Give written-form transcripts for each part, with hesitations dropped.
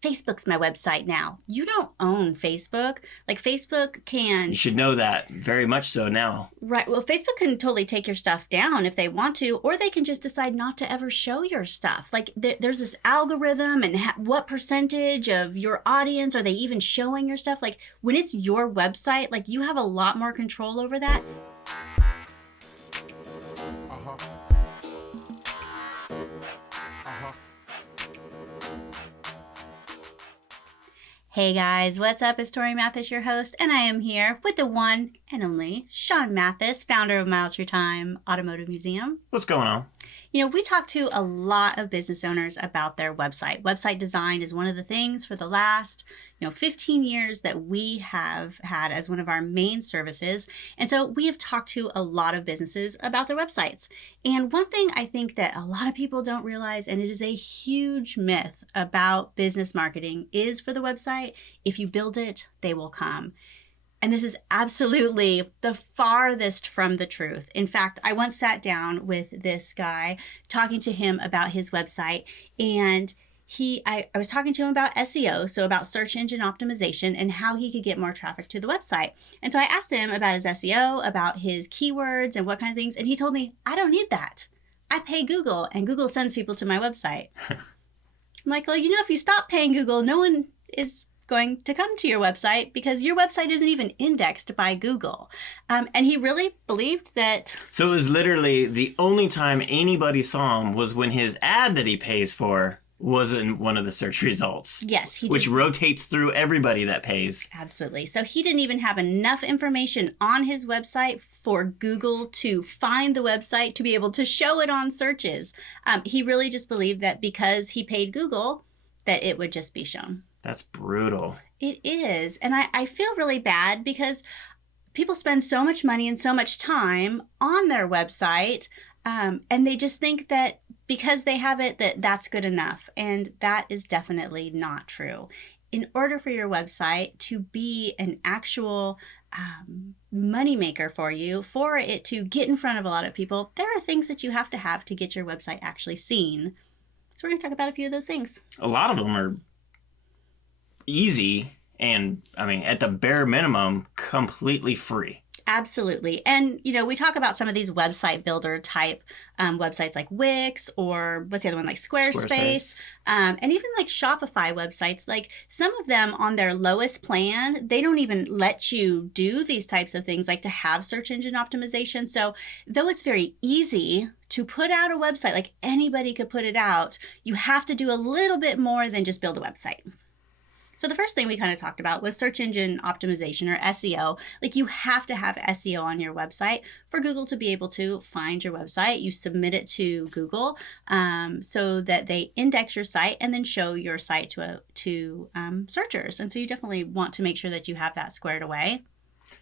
Facebook's my website now. You don't own Facebook. Like Facebook can... You should know that very much so now. Right. Well, Facebook can totally take your stuff down if they want to, or they can just decide not to ever show your stuff. Like there's this algorithm and what percentage of your audience are they even showing your stuff? Like when it's your website, like you have a lot more control over that. Hey guys, what's up? It's Torie Mathis, your host, and I am here with the one and only Sean Mathis, founder of Miles Through Time Automotive Museum. What's going on? You know, we talk to a lot of business owners about their website. Website design is one of the things for the last, 15 years that we have had as one of our main services. And so we have talked to a lot of businesses about their websites. And one thing I think that a lot of people don't realize, and it is a huge myth about business marketing, is for the website, if you build it, they will come. And this is absolutely the farthest from the truth. In fact, I once sat down with this guy talking to him about his website, and I was talking to him about SEO, so about search engine optimization and how he could get more traffic to the website. And so I asked him about his SEO, about his keywords and what kind of things, and he told me, I don't need that. I pay Google, and Google sends people to my website. I'm like, well, if you stop paying Google, no one is going to come to your website because your website isn't even indexed by Google. And he really believed that. So it was literally the only time anybody saw him was when his ad that he pays for was in one of the search results. Yes, he did. Which rotates through everybody that pays. Absolutely. So he didn't even have enough information on his website for Google to find the website to be able to show it on searches. He really just believed that because he paid Google, that it would just be shown. That's brutal. It is. And I feel really bad because people spend so much money and so much time on their website, and they just think that because they have it, that's good enough. And that is definitely not true. In order for your website to be an actual moneymaker for you, for it to get in front of a lot of people, there are things that you have to get your website actually seen. So we're going to talk about a few of those things. A lot of them are easy and, at the bare minimum, completely free. Absolutely. And, we talk about some of these website builder type websites like Wix, or what's the other one, like Squarespace. And even like Shopify websites. Like some of them on their lowest plan, they don't even let you do these types of things, like to have search engine optimization. So though it's very easy to put out a website, like anybody could put it out, you have to do a little bit more than just build a website. So the first thing we kind of talked about was search engine optimization, or SEO. Like you have to have SEO on your website for Google to be able to find your website. You submit it to Google so that they index your site and then show your site to searchers. And so you definitely want to make sure that you have that squared away.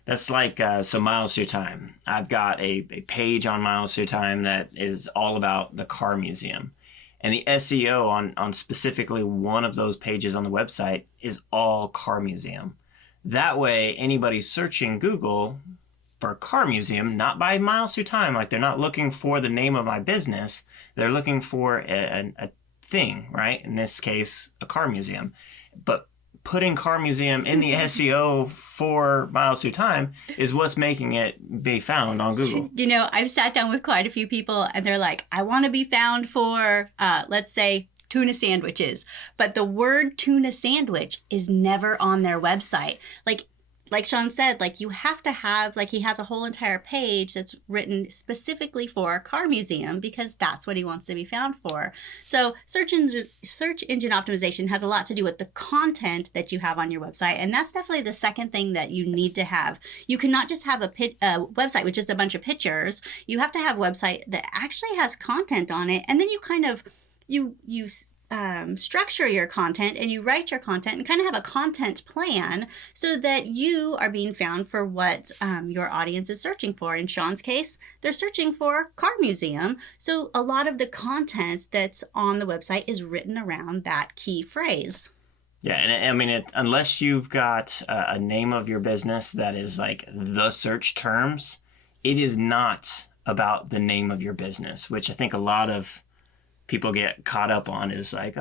That's like so Miles Through Time. I've got a page on Miles Through Time that is all about the car museum. And the SEO on specifically one of those pages on the website is all car museum. That way, anybody searching Google for a car museum, not by Miles Through Time, like they're not looking for the name of my business, they're looking for a thing, right? In this case, a car museum. But putting car museum in the SEO for Miles Through Time is what's making it be found on Google. I've sat down with quite a few people and they're like, I want to be found for, let's say, tuna sandwiches. But the word tuna sandwich is never on their website. Like Sean said, like you have to have, like he has a whole entire page that's written specifically for a car museum because that's what he wants to be found for. So search engine optimization has a lot to do with the content that you have on your website. And that's definitely the second thing that you need to have. You cannot just have a website with just a bunch of pictures. You have to have a website that actually has content on it. And then you kind of, you structure your content and you write your content and kind of have a content plan so that you are being found for what your audience is searching for. In Sean's case, they're searching for car museum. So a lot of the content that's on the website is written around that key phrase. Yeah, and unless you've got a name of your business that is like the search terms, it is not about the name of your business, which I think a lot of people get caught up on is like,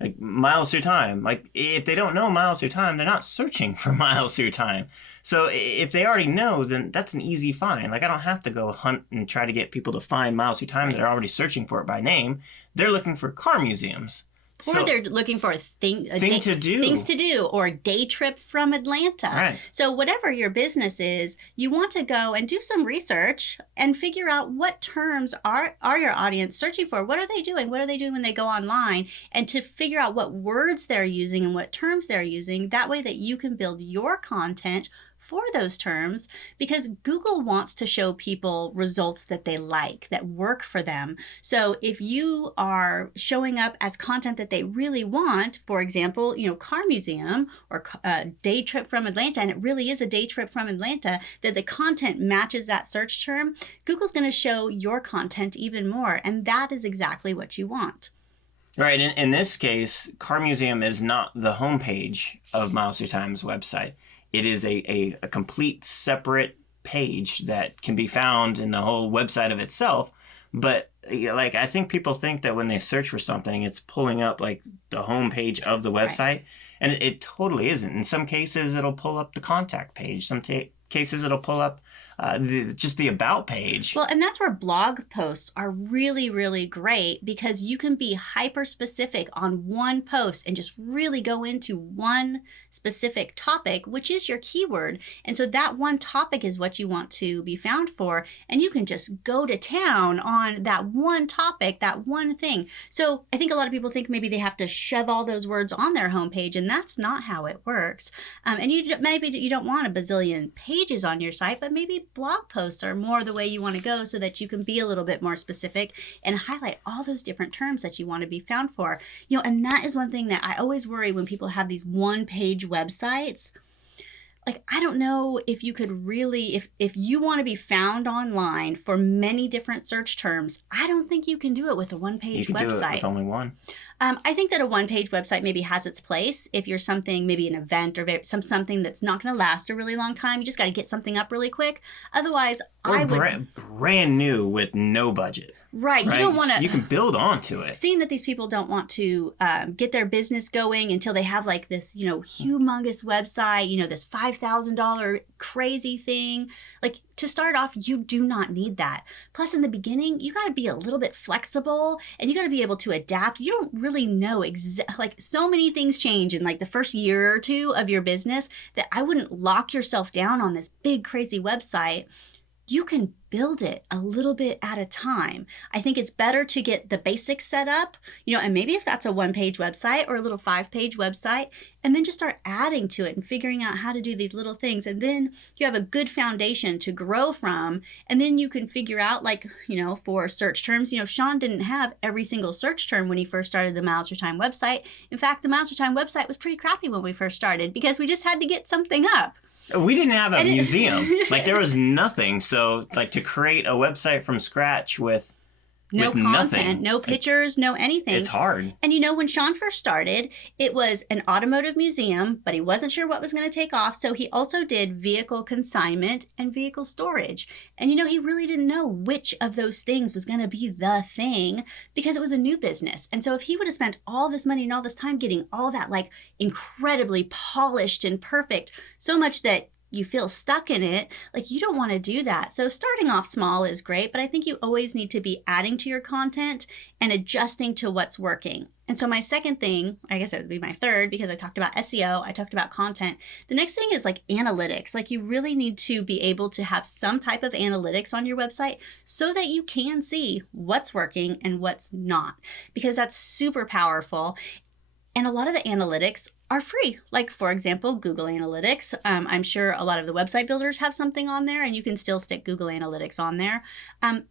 Like miles through time. Like if they don't know miles through time, they're not searching for miles through time. So if they already know, then that's an easy find. Like I don't have to go hunt and try to get people to find miles through time that are already searching for it by name. They're looking for car museums. Or they're looking for things to do, or a day trip from Atlanta. Right. So whatever your business is, you want to go and do some research and figure out what terms are your audience searching for. What are they doing? What are they doing when they go online? And to figure out what words they're using and what terms they're using. That way that you can build your content for those terms, because Google wants to show people results that they like, that work for them. So if you are showing up as content that they really want, for example, car museum or day trip from Atlanta, and it really is a day trip from Atlanta, that the content matches that search term, Google's going to show your content even more. And that is exactly what you want. Right. In this case, Car Museum is not the homepage of Miles Through Time's website. It is a complete separate page that can be found in the whole website of itself. But like I think people think that when they search for something, it's pulling up like the homepage of the website. Right. And it totally isn't. In some cases, it'll pull up the contact page. Some cases, it'll pull up just the about page. Well, and that's where blog posts are really, really great, because you can be hyper specific on one post and just really go into one specific topic, which is your keyword. And so that one topic is what you want to be found for. And you can just go to town on that one topic, that one thing. So I think a lot of people think maybe they have to shove all those words on their homepage, and that's not how it works. And maybe you don't want a bazillion pages on your site, but maybe blog posts are more the way you want to go, so that you can be a little bit more specific and highlight all those different terms that you want to be found for. And that is one thing that I always worry when people have these one-page websites. Like, I don't know if you could really, if you want to be found online for many different search terms, I don't think you can do it with a one-page website. You can do it with only one. I think that a one-page website maybe has its place if you're something, maybe an event or something that's not going to last a really long time. You just got to get something up really quick. Otherwise, brand new with no budget. Right. You don't want to. You can build onto it. Seeing that these people don't want to get their business going until they have like this, humongous website, this $5,000 crazy thing. Like, to start off, you do not need that. Plus, in the beginning, you got to be a little bit flexible, and you got to be able to adapt. You don't really know like, so many things change in like the first year or two of your business that I wouldn't lock yourself down on this big crazy website. You can build it a little bit at a time. I think it's better to get the basics set up, and maybe if that's a one-page website or a little 5-page website, and then just start adding to it and figuring out how to do these little things. And then you have a good foundation to grow from. And then you can figure out, like, for search terms, Sean didn't have every single search term when he first started the Miles Through Time website. In fact, the Miles Through Time website was pretty crappy when we first started, because we just had to get something up. We didn't have a museum. Like, there was nothing. So, like, to create a website from scratch with no content, nothing, no pictures, no anything. It's hard. And when Sean first started, it was an automotive museum, but he wasn't sure what was going to take off. So he also did vehicle consignment and vehicle storage. And he really didn't know which of those things was going to be the thing, because it was a new business. And so if he would have spent all this money and all this time getting all that like incredibly polished and perfect, so much that you feel stuck in it, like, you don't want to do that. So starting off small is great, but I think you always need to be adding to your content and adjusting to what's working. And so my second thing, I guess it would be my third, because I talked about SEO, I talked about content. The next thing is like analytics. Like, you really need to be able to have some type of analytics on your website so that you can see what's working and what's not, because that's super powerful. And a lot of the analytics are free. Like, for example, Google Analytics. I'm sure a lot of the website builders have something on there, and you can still stick Google Analytics on there.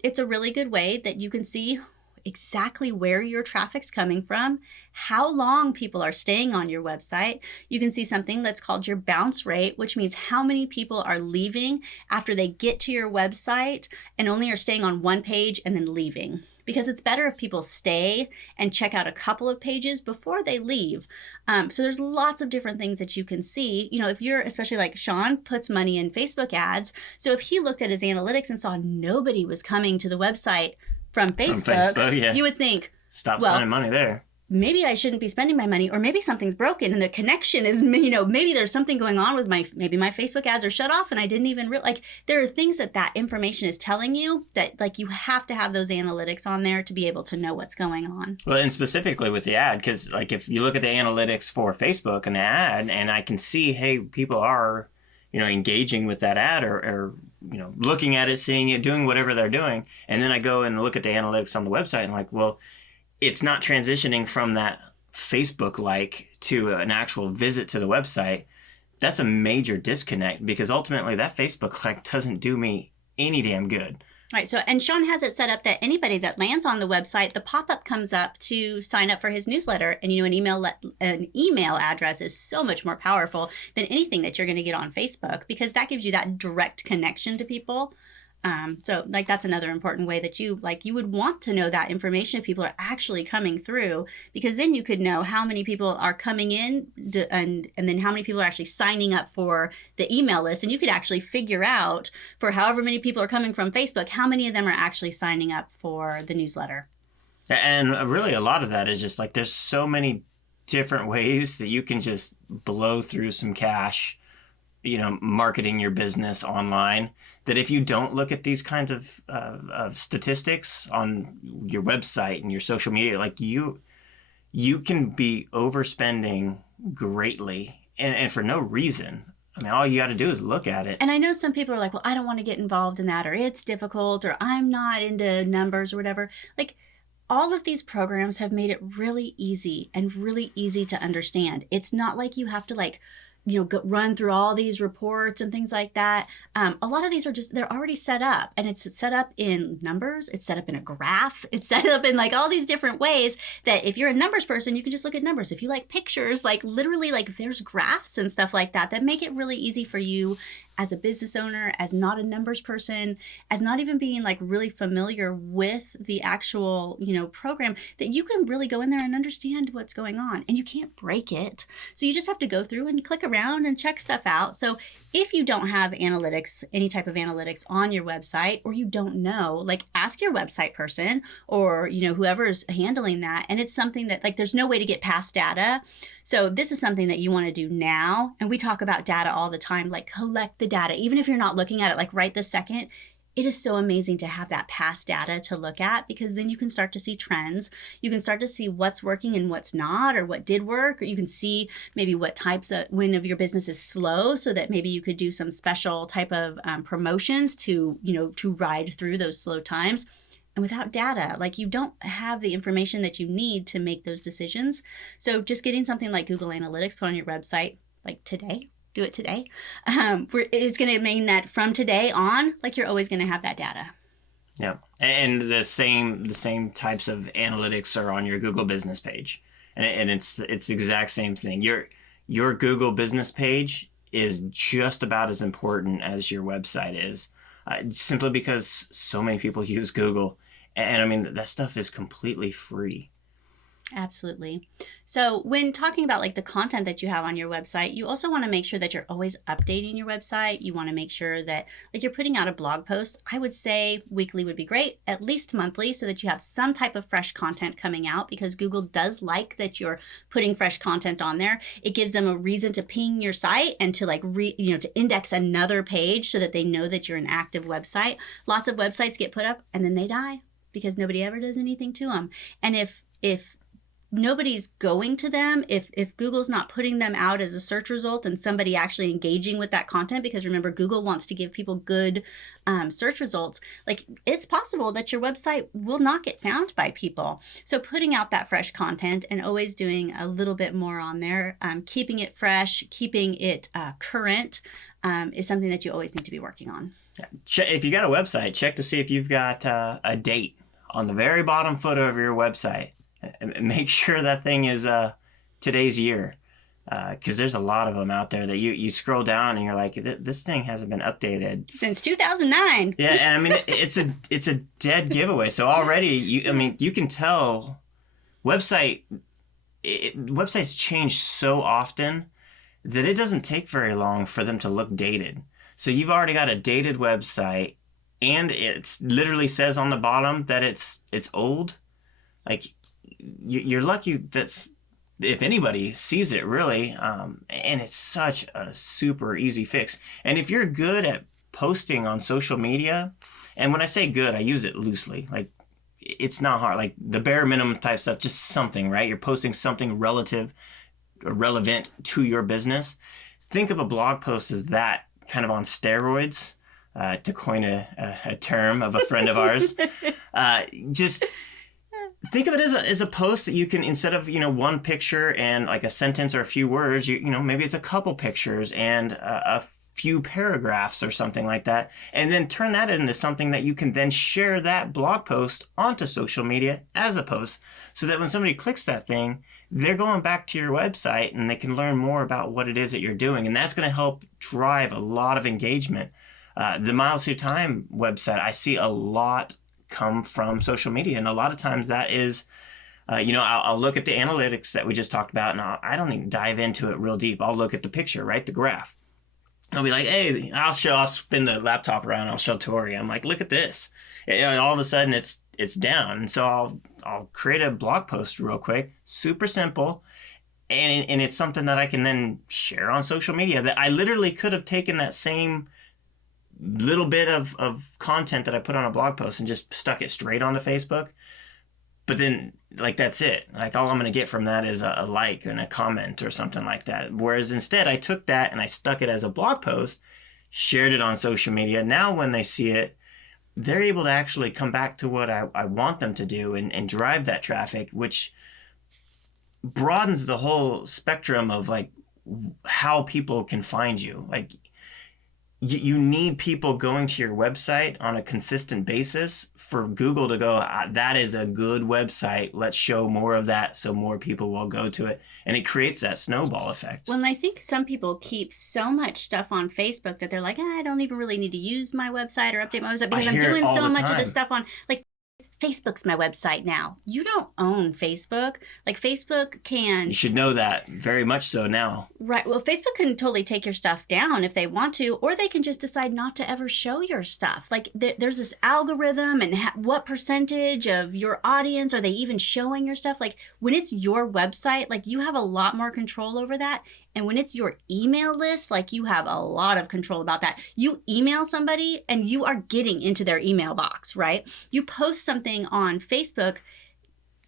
It's a really good way that you can see exactly where your traffic's coming from, how long people are staying on your website. You can see something that's called your bounce rate, which means how many people are leaving after they get to your website and only are staying on one page and then leaving. Because it's better if people stay and check out a couple of pages before they leave. So there's lots of different things that you can see. If you're, especially like Sean puts money in Facebook ads. So if he looked at his analytics and saw nobody was coming to the website from Facebook, yeah, you would think, stop spending money there. maybe I shouldn't be spending my money, or maybe something's broken and the connection is, maybe there's something going on with maybe my Facebook ads are shut off and I didn't even like, there are things that information is telling you that like you have to have those analytics on there to be able to know what's going on. Well, and specifically with the ad, because like if you look at the analytics for Facebook and the ad, and I can see, hey, people are, engaging with that ad or looking at it, seeing it, doing whatever they're doing. And then I go and look at the analytics on the website and like, well, it's not transitioning from that Facebook like to an actual visit to the website. That's a major disconnect, because ultimately that Facebook like doesn't do me any damn good. Right. So, and Sean has it set up that anybody that lands on the website, the pop-up comes up to sign up for his newsletter. And, an email address is so much more powerful than anything that you're going to get on Facebook, because that gives you that direct connection to people. So like that's another important way that you would want to know that information if people are actually coming through, because then you could know how many people are coming in and then how many people are actually signing up for the email list. And you could actually figure out, for however many people are coming from Facebook, how many of them are actually signing up for the newsletter. And really a lot of that is just like, there's so many different ways that you can just blow through some cash, marketing your business online, that if you don't look at these kinds of statistics on your website and your social media, like you can be overspending greatly and for no reason. I mean, all you got to do is look at it. And I know some people are like, well, I don't want to get involved in that, or it's difficult, or I'm not into numbers or whatever. Like, all of these programs have made it really easy and really easy to understand. It's not like you have to run through all these reports and things like that. A lot of these are they're already set up, and it's set up in numbers. It's set up in a graph. It's set up in all these different ways that if you're a numbers person, you can just look at numbers. If you like pictures, literally there's graphs and stuff like that make it really easy for you as a business owner, as not a numbers person, as not even being really familiar with the actual, program, that you can really go in there and understand what's going on, and you can't break it. So you just have to go through and click around and check stuff out. So if you don't have analytics, any type of analytics on your website, or you don't know, ask your website person or, whoever's handling that. And it's something that there's no way to get past data. So this is something that you want to do now. And we talk about data all the time, collect the data, even if you're not looking at it right this second. It is so amazing to have that past data to look at, because then you can start to see trends. You can start to see what's working and what's not, or what did work, or you can see maybe what types of, when of your business is slow, so that maybe you could do some special type of promotions to ride through those slow times. And without data, you don't have the information that you need to make those decisions. So just getting something like Google Analytics put on your website, today, do it today. It's going to mean that from today on, you're always going to have that data. Yeah. And the same types of analytics are on your Google business page. And it's the exact same thing. Your Google business page is just about as important as your website is, simply because so many people use Google. And I mean, that stuff is completely free. Absolutely. So when talking about the content that you have on your website, you also want to make sure that you're always updating your website. You want to make sure that you're putting out a blog post. I would say weekly would be great, at least monthly, so that you have some type of fresh content coming out, because Google does like that you're putting fresh content on there. It gives them a reason to ping your site and to to index another page, so that they know that you're an active website. Lots of websites get put up and then they die because nobody ever does anything to them. And if nobody's going to them, if Google's not putting them out as a search result and somebody actually engaging with that content, because remember, Google wants to give people good search results, it's possible that your website will not get found by people. So putting out that fresh content and always doing a little bit more on there, keeping it fresh, keeping it current, is something that you always need to be working on. If you got a website, check to see if you've got a date on the very bottom footer of your website. And make sure that thing is today's year, because there's a lot of them out there that you scroll down and you're like, this thing hasn't been updated since 2009. Yeah, and I mean it's a dead giveaway. So already you can tell websites change so often that it doesn't take very long for them to look dated. So you've already got a dated website, and it literally says on the bottom that it's old. you're lucky that's if anybody sees it really, and it's such a super easy fix. And if you're good at posting on social media, and when I say good, I use it loosely, like it's not hard, like the bare minimum type stuff, just something, right? You're posting something relative or relevant to your business. Think of a blog post as that kind of on steroids, to coin a term of a friend of ours. Just think of it as a post that you can, instead of, one picture and like a sentence or a few words, maybe it's a couple pictures and a few paragraphs or something like that. And then turn that into something that you can then share that blog post onto social media as a post, so that when somebody clicks that thing, they're going back to your website and they can learn more about what it is that you're doing. And that's going to help drive a lot of engagement. The Miles Through Time website, I see a lot come from social media, and a lot of times that is I'll look at the analytics that we just talked about, and I don't even dive into it real deep. I'll look at the picture, right, the graph. I'll be like, hey, I'll spin the laptop around, I'll show Torie, I'm like, look at this. All of a sudden it's down, and so I'll create a blog post real quick, super simple, and it's something that I can then share on social media. That I literally could have taken that same little bit of content that I put on a blog post and just stuck it straight onto Facebook. But then, like, that's it. Like, all I'm going to get from that is a like and a comment or something like that. Whereas instead, I took that and I stuck it as a blog post, shared it on social media. Now, when they see it, they're able to actually come back to what I want them to do and drive that traffic, which broadens the whole spectrum of, like, how people can find you. Like, you need people going to your website on a consistent basis for Google to go, that is a good website. Let's show more of that so more people will go to it. And it creates that snowball effect. Well, and I think some people keep so much stuff on Facebook that they're like, I don't even really need to use my website or update my website because I'm doing so much of this stuff on, like, Facebook's my website now. You don't own Facebook. Like, Facebook can... You should know that very much so now. Right. Well, Facebook can totally take your stuff down if they want to, or they can just decide not to ever show your stuff. Like, there's this algorithm, and what percentage of your audience are they even showing your stuff? Like, when it's your website, like, you have a lot more control over that. And when it's your email list, like, you have a lot of control about that. You email somebody and you are getting into their email box, right? You post something on Facebook,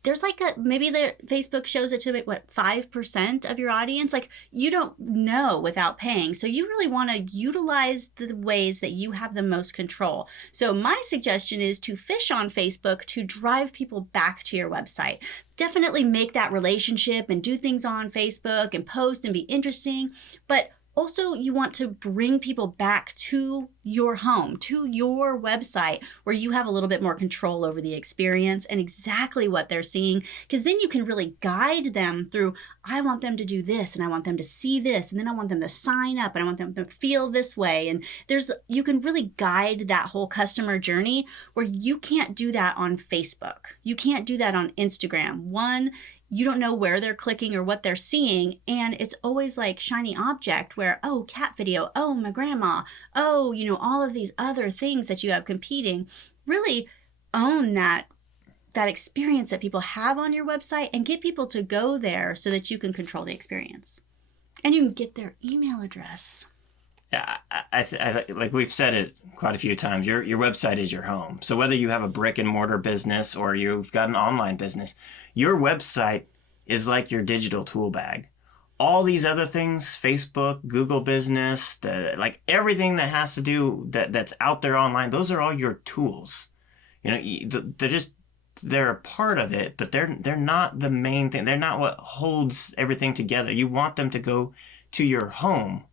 there's like maybe the Facebook shows it to 5% of your audience. Like, you don't know without paying. So you really want to utilize the ways that you have the most control. So my suggestion is to fish on Facebook to drive people back to your website. Definitely make that relationship and do things on Facebook and post and be interesting. But also, you want to bring people back to your home, to your website, where you have a little bit more control over the experience and exactly what they're seeing, because then you can really guide them through, I want them to do this, and I want them to see this, and then I want them to sign up, and I want them to feel this way. And you can really guide that whole customer journey, where you can't do that on Facebook. You can't do that on Instagram. One, you don't know where they're clicking or what they're seeing. And it's always like shiny object where, oh, cat video, oh, my grandma, oh, all of these other things that you have competing. Really own that experience that people have on your website and get people to go there so that you can control the experience. And you can get their email address. Yeah, I like we've said it quite a few times, your website is your home. So whether you have a brick and mortar business or you've got an online business, your website is like your digital tool bag. All these other things, Facebook, Google Business, like everything that has to do that's out there online, those are all your tools. They're a part of it, but they're not the main thing. They're not what holds everything together. You want them to go to your home.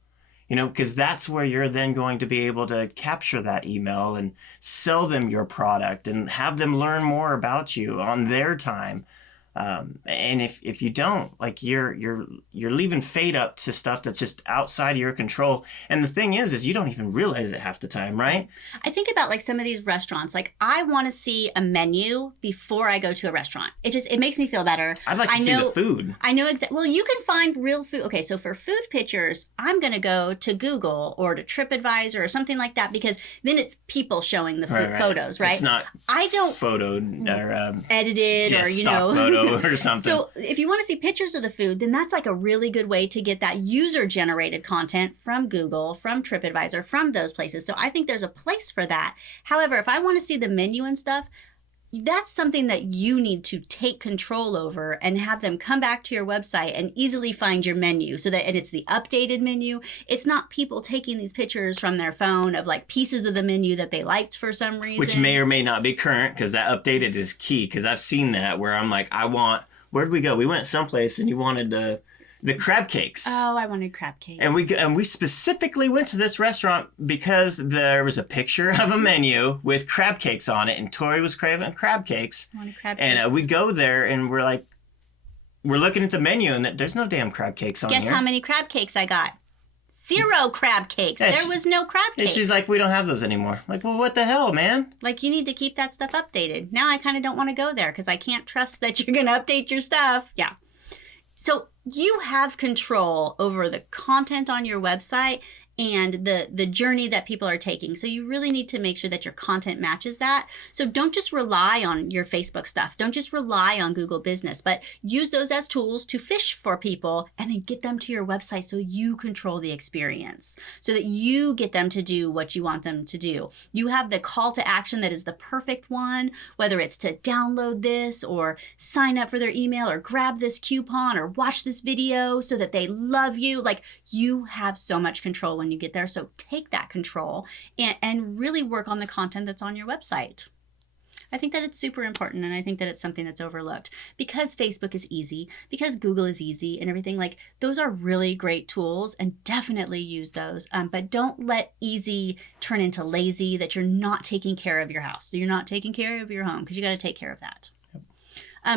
Because that's where you're then going to be able to capture that email and sell them your product and have them learn more about you on their time. And if you don't, like, you're leaving fate up to stuff that's just outside of your control. And the thing is you don't even realize it half the time, right? I think about, like, some of these restaurants. Like, I want to see a menu before I go to a restaurant. It makes me feel better. I'd like to see the food. I know exactly. Well, you can find real food. Okay, so for food pictures, I'm going to go to Google or to TripAdvisor or something like that, because then it's people showing the food photos, right? It's not photoed or edited or stock photos video or something. So if you want to see pictures of the food, then that's like a really good way to get that user-generated content from Google, from TripAdvisor, from those places. So I think there's a place for that. However, if I want to see the menu and stuff, that's something that you need to take control over and have them come back to your website and easily find your menu and it's the updated menu. It's not people taking these pictures from their phone of like pieces of the menu that they liked for some reason. Which may or may not be current, because that updated is key, because I've seen that where I'm like, where'd we go? We went someplace and you wanted the crab cakes. Oh, I wanted crab cakes. And we specifically went to this restaurant because there was a picture of a menu with crab cakes on it, and Torie was craving crab cakes. I wanted crab cakes. And we go there, and we're looking at the menu, and there's no damn crab cakes on here. Guess how many crab cakes I got? 0 crab cakes. Yeah, there was no crab cakes. And she's like, we don't have those anymore. Like, well, what the hell, man? Like, you need to keep that stuff updated. Now I kind of don't want to go there because I can't trust that you're going to update your stuff. Yeah. So you have control over the content on your website and the journey that people are taking. So you really need to make sure that your content matches that. So don't just rely on your Facebook stuff. Don't just rely on Google Business, but use those as tools to fish for people and then get them to your website so you control the experience, so that you get them to do what you want them to do. You have the call to action that is the perfect one, whether it's to download this or sign up for their email or grab this coupon or watch this video so that they love you. Like, you have so much control when you get there. So take that control and really work on the content that's on your website. I think that it's super important, and I think that it's something that's overlooked because Facebook is easy, because Google is easy and everything. Like, those are really great tools, and definitely use those. But don't let easy turn into lazy, that you're not taking care of your house. So you're not taking care of your home, because you got to take care of that.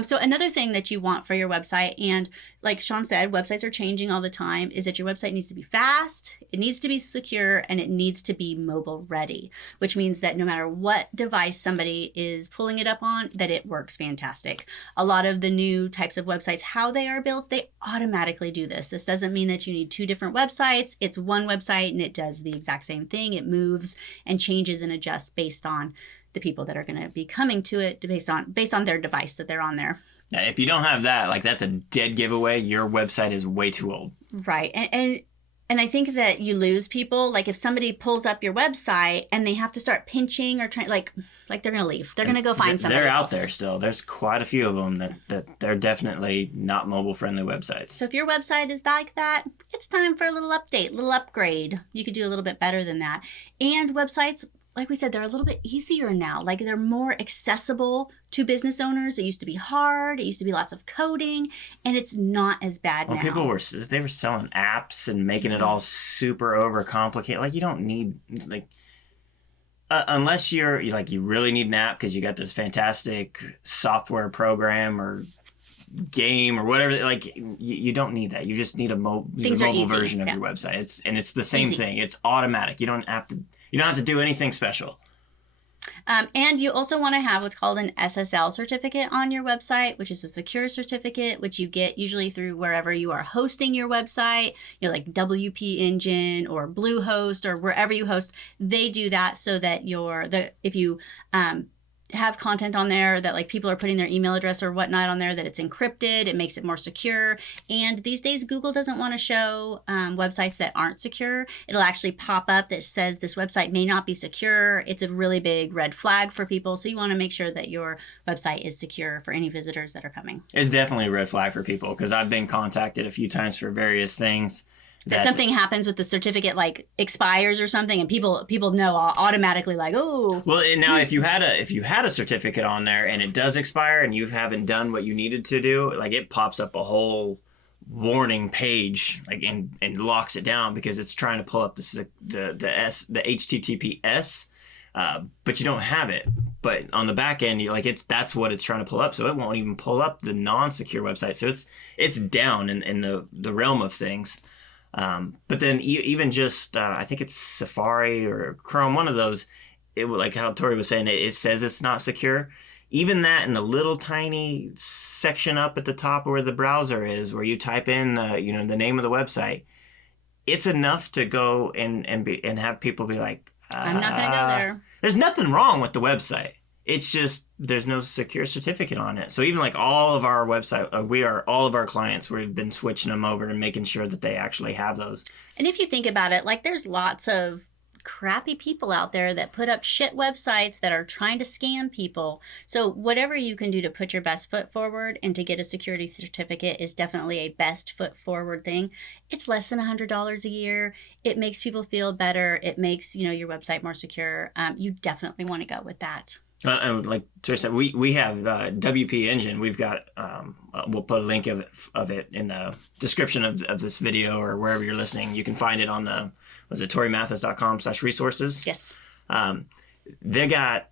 So another thing that you want for your website, and like Sean said, websites are changing all the time, is that your website needs to be fast, it needs to be secure, and it needs to be mobile ready, which means that no matter what device somebody is pulling it up on, that it works fantastic. A lot of the new types of websites, how they are built, they automatically do this. This doesn't mean that you need 2 different websites. It's one website and it does the exact same thing. It moves and changes and adjusts based on the people that are going to be coming to it based on their device that they're on there. Now, if you don't have that, like, that's a dead giveaway. Your website is way too old. Right. And I think that you lose people. Like, if somebody pulls up your website and they have to start pinching or trying, like they're going to leave. They're going to go find somebody They're out else. there still. There's quite a few of them that they're definitely not mobile-friendly websites. So if your website is like that, it's time for a little update, little upgrade. You could do a little bit better than that. And websites, like we said, they're a little bit easier now. Like, they're more accessible to business owners. It used to be hard. It used to be lots of coding, and it's not as bad now. People were selling apps and making it all super overcomplicated. Like, you don't need, like, unless you really need an app because you got this fantastic software program or game or whatever. Like, you don't need that. You just need a mobile version of your website. It's the same thing. It's automatic. You don't have to do anything special. And you also want to have what's called an SSL certificate on your website, which is a secure certificate, which you get usually through wherever you are hosting your website, like WP Engine or Bluehost or wherever you host. They do that so that if you have content on there that, like, people are putting their email address or whatnot on there, that it's encrypted. It makes it more secure. And these days, Google doesn't want to show websites that aren't secure. It'll actually pop up that says this website may not be secure. It's a really big red flag for people. So you want to make sure that your website is secure for any visitors that are coming. It's definitely a red flag for people, because I've been contacted a few times for various things. That something happens with the certificate, like expires or something, and people know automatically, like, oh. Well, and now if you had a certificate on there and it does expire and you haven't done what you needed to do, like, it pops up a whole warning page, like, and locks it down because it's trying to pull up the HTTPS, but you don't have it. But on the back end, that's what it's trying to pull up, so it won't even pull up the non-secure website. So it's down in the realm of things. But then even just, I think it's Safari or Chrome, one of those, like how Torie was saying, it says it's not secure. Even that, in the little tiny section up at the top where the browser is, where you type in the name of the website, it's enough to go and have people be like, I'm not going to go there. There's nothing wrong with the website. It's just there's no secure certificate on it. So even like all of our website, all of our clients, we've been switching them over and making sure that they actually have those. And if you think about it, like there's lots of crappy people out there that put up shit websites that are trying to scam people. So whatever you can do to put your best foot forward and to get a security certificate is definitely a best foot forward thing. It's less than $100 a year. It makes people feel better. It makes, your website more secure. You definitely want to go with that. And like Torie said, we have WP Engine. We've got we'll put a link of it in the description of this video or wherever you're listening. You can find it on the TorieMathis.com/resources. Yes. They've got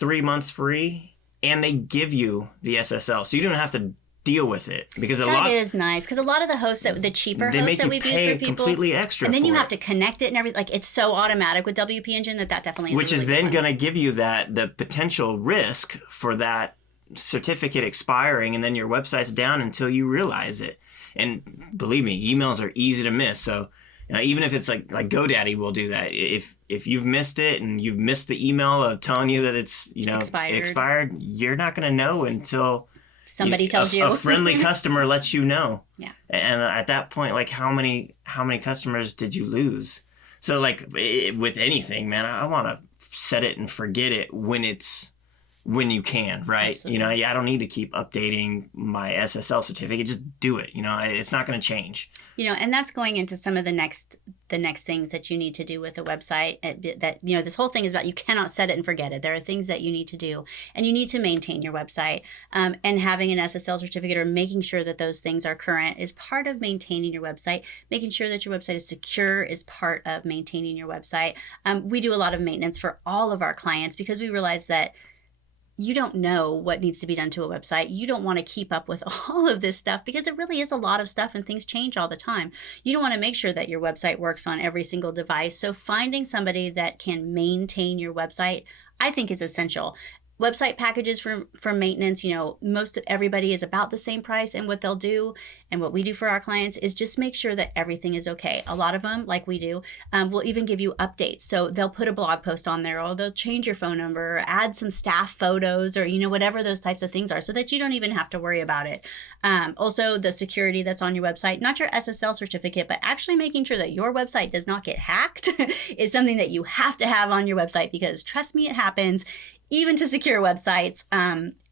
3 months free, and they give you the SSL, so you don't have to deal with it because that is nice because a lot of the hosts the cheaper hosts that we've used for people completely extra, and then for you it. have to connect it and everything. Like it's so automatic with WP Engine that definitely is which really is then fun. going to give you the potential risk for that certificate expiring, and then your website's down until you realize it. And believe me, emails are easy to miss. So even if it's like GoDaddy will do that. If you've missed it and you've missed the email of telling you that it's expired, you're not going to know until somebody tells you. A friendly customer lets you know. Yeah. And at that point, like how many customers did you lose? So like with anything, man, I want to set it and forget it when you can, right? Absolutely. I don't need to keep updating my SSL certificate. Just do it. It's not going to change. And that's going into some of the next things that you need to do with a website. That this whole thing is about you cannot set it and forget it. There are things that you need to do, and you need to maintain your website. And having an SSL certificate or making sure that those things are current is part of maintaining your website. Making sure that your website is secure is part of maintaining your website. We do a lot of maintenance for all of our clients because we realize that you don't know what needs to be done to a website. You don't want to keep up with all of this stuff because it really is a lot of stuff and things change all the time. You don't want to make sure that your website works on every single device. So finding somebody that can maintain your website, I think, is essential. Website packages for maintenance, most of everybody is about the same price, and what they'll do and what we do for our clients is just make sure that everything is okay. A lot of them, like we do, will even give you updates. So they'll put a blog post on there, or they'll change your phone number, or add some staff photos, or whatever those types of things are, so that you don't even have to worry about it. Also, the security that's on your website, not your SSL certificate, but actually making sure that your website does not get hacked is something that you have to have on your website because trust me, it happens. Even to secure websites.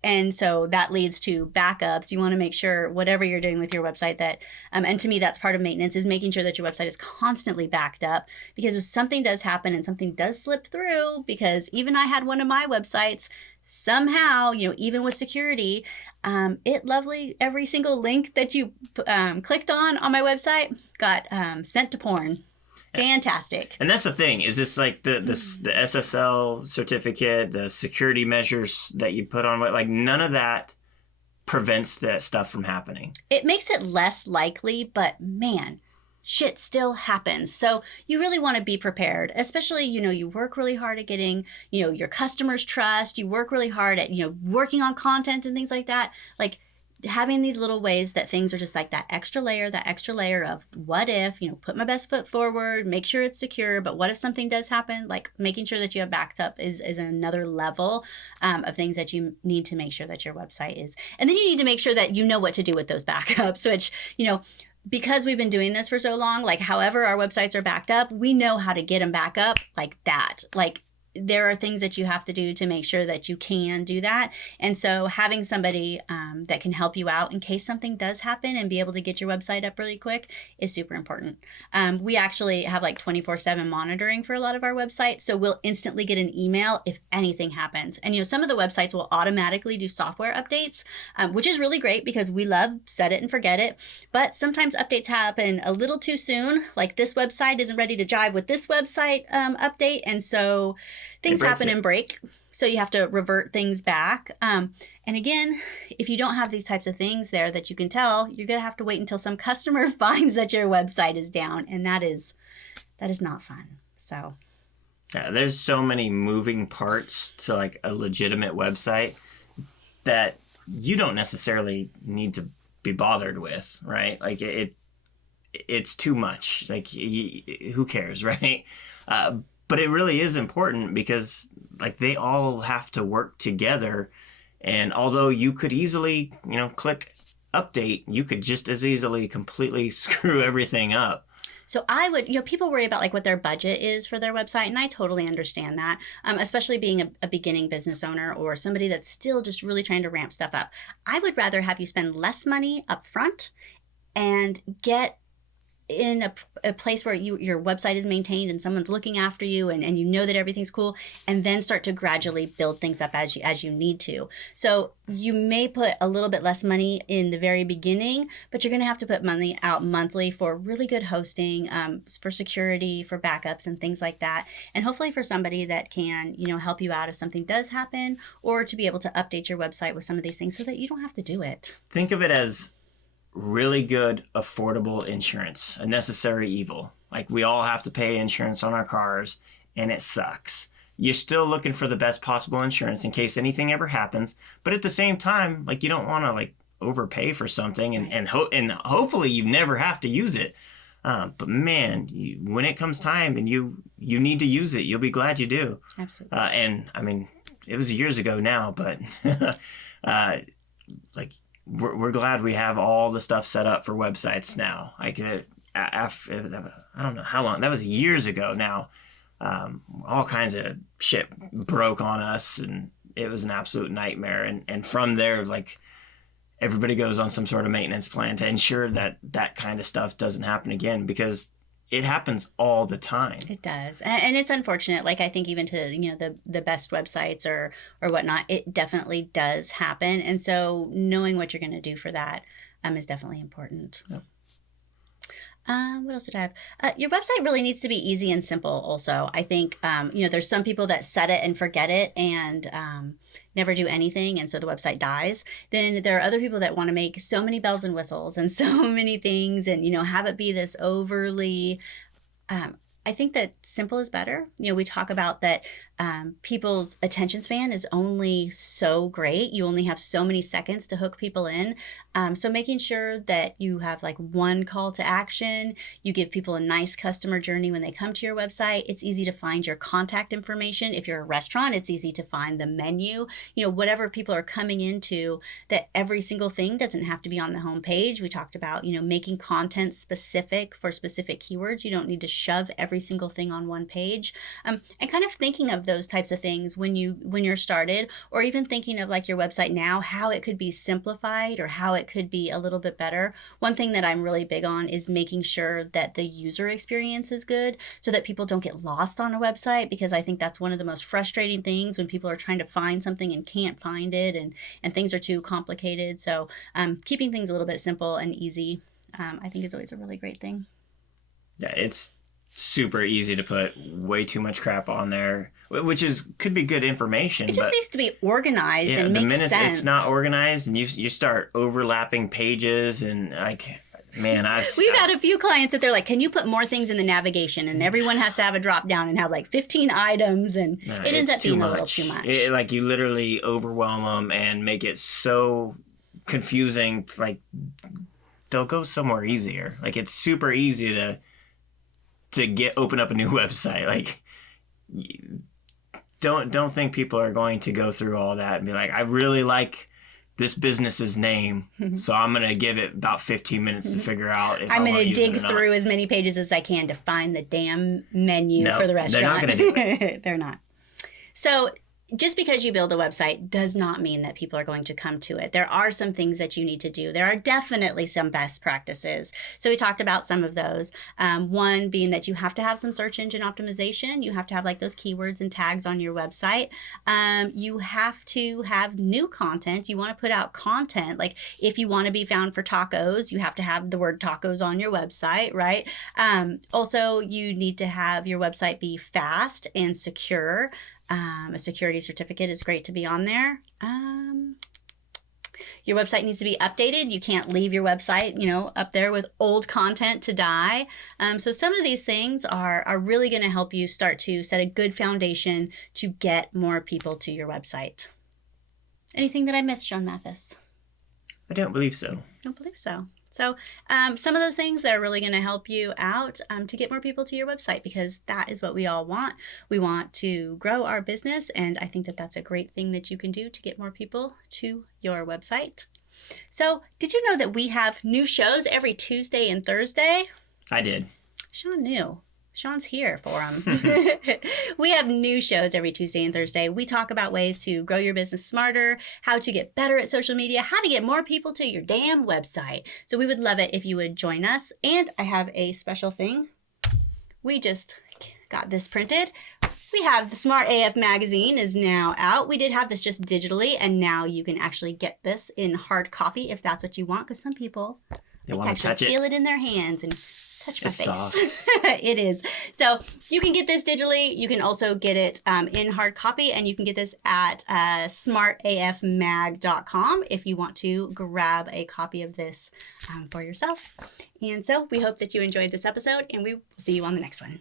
And so that leads to backups. You want to make sure whatever you're doing with your website that, and to me, that's part of maintenance, is making sure that your website is constantly backed up, because if something does happen and something does slip through, because even I had one of my websites somehow, even with security, every single link that you clicked on my website got sent to porn. Fantastic. And that's the thing, is this like the SSL certificate, the security measures that you put on, like none of that prevents that stuff from happening. It makes it less likely, but man, shit still happens. So you really want to be prepared, especially, you work really hard at getting, your customers' trust. You work really hard at, working on content and things like that. Like, having these little ways that things are just like that extra layer of what if, put my best foot forward, make sure it's secure, but what if something does happen? Like making sure that you have backed up is another level of things that you need to make sure that your website is. And then you need to make sure that you know what to do with those backups, which, because we've been doing this for so long, like however our websites are backed up, we know how to get them back up like that. Like, there are things that you have to do to make sure that you can do that. And so having somebody that can help you out in case something does happen and be able to get your website up really quick is super important. We actually have like 24/7 monitoring for a lot of our websites. So we'll instantly get an email if anything happens. And, some of the websites will automatically do software updates, which is really great because we love set it and forget it. But sometimes updates happen a little too soon. Like this website isn't ready to jive with this website update. And so things happen and break, so you have to revert things back. And again, if you don't have these types of things there that you can tell, you're going to have to wait until some customer finds that your website is down, and that is not fun. So yeah, there's so many moving parts to like a legitimate website that you don't necessarily need to be bothered with, right? Like it's too much. Like who cares, right? But it really is important because like they all have to work together. And although you could easily, click update, you could just as easily completely screw everything up. So I would, people worry about like what their budget is for their website, and I totally understand that, especially being a beginning business owner or somebody that's still just really trying to ramp stuff up. I would rather have you spend less money up front and get in a place where your website is maintained and someone's looking after you and you know that everything's cool, and then start to gradually build things up as you need to. So you may put a little bit less money in the very beginning, but you're going to have to put money out monthly for really good hosting, for security, for backups and things like that. And hopefully for somebody that can, help you out if something does happen, or to be able to update your website with some of these things so that you don't have to do it. Think of it as really good, affordable insurance, a necessary evil. Like we all have to pay insurance on our cars, and it sucks. You're still looking for the best possible insurance in case anything ever happens, but at the same time, like you don't want to like overpay for something, and hopefully you never have to use it. But man, when it comes time and you need to use it, you'll be glad you do. Absolutely. And I mean, it was years ago now, but like. We're glad we have all the stuff set up for websites now. Like, I don't know how long. That was years ago now. All kinds of shit broke on us, and it was an absolute nightmare. And from there, like, everybody goes on some sort of maintenance plan to ensure that that kind of stuff doesn't happen again, because it happens all the time. It does. And it's unfortunate. Like, I think even to, the best websites or whatnot, it definitely does happen. And so knowing what you're going to do for that is definitely important. Yep. What else did I have? Your website really needs to be easy and simple also. I think, there's some people that set it and forget it and never do anything, and so the website dies. Then there are other people that want to make so many bells and whistles and so many things and, have it be this overly... I think that simple is better. We talk about that people's attention span is only so great. You only have so many seconds to hook people in. So making sure that you have like one call to action, you give people a nice customer journey when they come to your website. It's easy to find your contact information. If you're a restaurant, it's easy to find the menu, whatever people are coming into, that every single thing doesn't have to be on the home page. We talked about, making content specific for specific keywords. You don't need to shove every single thing on one page, and kind of thinking of those types of things when you're started, or even thinking of like your website now, how it could be simplified or how it could be a little bit better. One thing that I'm really big on is making sure that the user experience is good so that people don't get lost on a website, because I think that's one of the most frustrating things when people are trying to find something and can't find it, and things are too complicated. So keeping things a little bit simple and easy, I think is always a really great thing. Yeah, it's super easy to put way too much crap on there, which could be good information. It just needs to be organized and make sense. The minute it's not organized and you start overlapping pages, and like, man, we've had a few clients that they're like, can you put more things in the navigation? And everyone has to have a drop down and have like 15 items, and it ends up being a little too much. Like you literally overwhelm them and make it so confusing. Like they'll go somewhere easier. Like it's super easy to open up a new website. Like don't think people are going to go through all that and be like, I really like this business's name, so I'm going to give it about 15 minutes to figure out if I'm going to dig through as many pages as I can to find the damn menu for the restaurant. They're not going to do it. They're not. So just because you build a website does not mean that people are going to come to it. There are some things that you need to do. There are definitely some best practices. So we talked about some of those. One being that you have to have some search engine optimization. You have to have like those keywords and tags on your website. You have to have new content. You want to put out content. Like if you want to be found for tacos, you have to have the word tacos on your website, right? Also, you need to have your website be fast and secure. A security certificate is great to be on there. Your website needs to be updated. You can't leave your website, up there with old content to die. So some of these things are really going to help you start to set a good foundation to get more people to your website. Anything that I missed, John Mathis? I don't believe so. Don't believe so. So some of those things that are really going to help you out to get more people to your website, because that is what we all want. We want to grow our business, and I think that that's a great thing that you can do to get more people to your website. So did you know that we have new shows every Tuesday and Thursday? I did. Sean knew. Sean's here for them. We have new shows every Tuesday and Thursday. We talk about ways to grow your business smarter, how to get better at social media, how to get more people to your damn website. So we would love it if you would join us. And I have a special thing. We just got this printed. We have the Smart AF magazine is now out. We did have this just digitally, and now you can actually get this in hard copy if that's what you want, because some people They want to touch it. feel it in their hands and touch my It's face. soft. It is. So you can get this digitally. You can also get it in hard copy, and you can get this at smartafmag.com if you want to grab a copy of this for yourself. And so we hope that you enjoyed this episode, and we will see you on the next one.